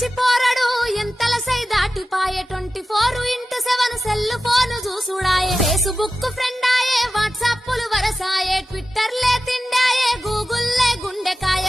పిచ్చి పోరడు ఎంతల సై దాటిపాయే 24x7 cell phone చూసుడాయే Facebook friend ఆయే వాట్సాప్లు వరసాయే ట్విట్టర్లే తిండాయే గూగుల్లే గుండెకాయ